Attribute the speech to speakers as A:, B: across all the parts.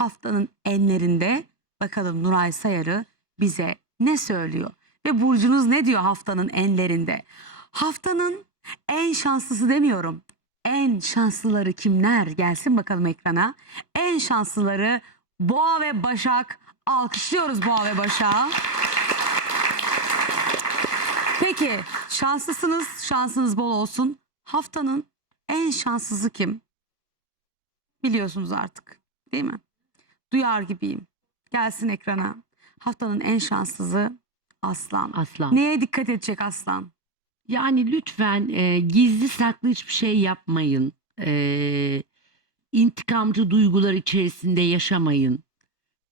A: haftanın enlerinde bakalım Nuray Sayarı bize ne söylüyor? Ve burcunuz ne diyor haftanın enlerinde? Haftanın en şanslısı demiyorum. En şanslıları kimler? Gelsin bakalım ekrana. En şanslıları Boğa ve Başak. Alkışlıyoruz Boğa ve Başak'ı. Peki şanslısınız, şansınız bol olsun. Haftanın en şanssızı kim? Biliyorsunuz artık değil mi? Duyar gibiyim. Gelsin ekrana. Haftanın en şanssızı Aslan.
B: Aslan.
A: Neye dikkat edecek Aslan?
B: Yani lütfen e, gizli saklı hiçbir şey yapmayın. E, intikamcı duygular içerisinde yaşamayın.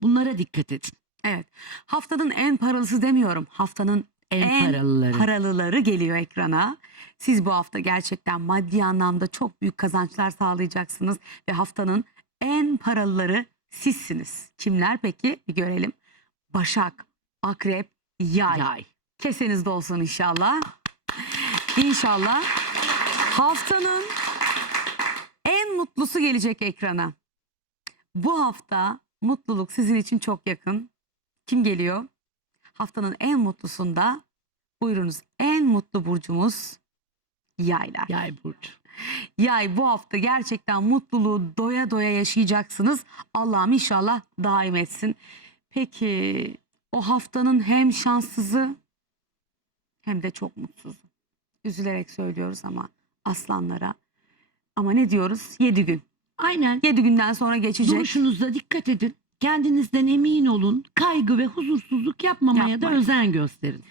B: Bunlara dikkat edin.
A: Evet. Haftanın en paralısı demiyorum. Haftanın
B: En,
A: En
B: paralıları.
A: paralıları geliyor ekrana. Siz bu hafta gerçekten maddi anlamda çok büyük kazançlar sağlayacaksınız ve haftanın en paralıları sizsiniz. Kimler peki? Bir görelim. Başak, Akrep, Yay.
B: Yay.
A: Keseniz de olsun inşallah. İnşallah. Haftanın en mutlusu gelecek ekrana. Bu hafta mutluluk sizin için çok yakın. Kim geliyor? Haftanın en mutlusunda buyurunuz en mutlu burcumuz yaylar.
B: Yay burcu.
A: Yay bu hafta gerçekten mutluluğu doya doya yaşayacaksınız. Allah'ım inşallah daim etsin. Peki o haftanın hem şanssızı hem de çok mutsuzu. Üzülerek söylüyoruz ama aslanlara. Ama ne diyoruz? 7 gün.
B: Aynen.
A: 7 günden sonra geçecek.
B: Duruşunuzda dikkat edin. Kendinizden emin olun. Kaygı ve huzursuzluk yapmamaya
A: Yapmayın.
B: da özen gösterin.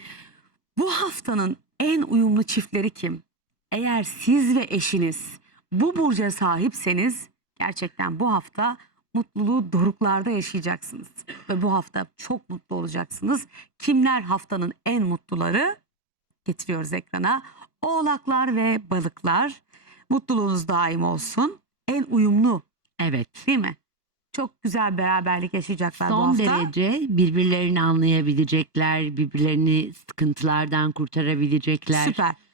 A: Bu haftanın en uyumlu çiftleri kim? Eğer siz ve eşiniz bu burca sahipseniz gerçekten bu hafta mutluluğu doruklarda yaşayacaksınız. Ve bu hafta çok mutlu olacaksınız. Kimler haftanın en mutluları? Getiriyoruz ekrana. Oğlaklar ve balıklar. Mutluluğunuz daim olsun. En uyumlu
B: Evet.
A: değil mi? Çok güzel beraberlik yaşayacaklar bu
B: Son
A: hafta.
B: derece birbirlerini anlayabilecekler, birbirlerini sıkıntılardan kurtarabilecekler.
A: Süper.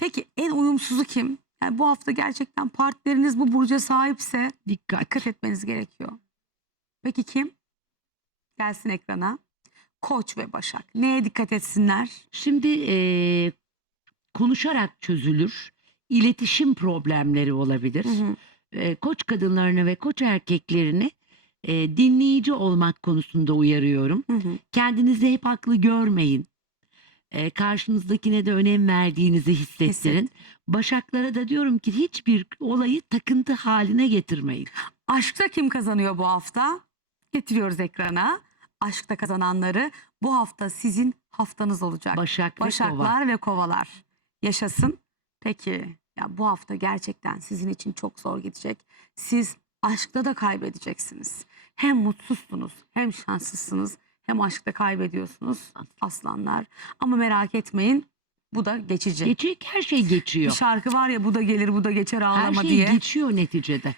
A: Peki en uyumsuzu kim? Yani bu hafta gerçekten partneriniz bu burca sahipse
B: Dikkat.
A: dikkat etmeniz gerekiyor. Peki kim? Gelsin ekrana. Koç ve Başak. Neye dikkat etsinler?
B: Şimdi eee, konuşarak çözülür. İletişim problemleri olabilir. Eee, koç kadınlarını ve koç erkeklerini eee, dinleyici olmak konusunda uyarıyorum.
A: Hı hı.
B: Kendinizi hep haklı görmeyin. Eee, karşınızdakine de önem verdiğinizi hissettirin. Başaklara da diyorum ki hiçbir olayı takıntı haline getirmeyin.
A: Aşkta kim kazanıyor bu hafta? Getiriyoruz ekrana. Aşkta kazananları bu hafta sizin haftanız olacak.
B: Başak ve kova.
A: Başaklar ve kovalar. Yaşasın. Peki ya bu hafta gerçekten sizin için çok zor gidecek. Siz aşkta da kaybedeceksiniz. Hem mutsuzsunuz hem şanslısınız hem aşkta kaybediyorsunuz aslanlar. Ama merak etmeyin bu da geçecek.
B: Geçecek her şey
A: Bir
B: geçiyor.
A: şarkı var ya bu da gelir bu da geçer
B: Her
A: ağlama
B: şey
A: diye.
B: geçiyor neticede.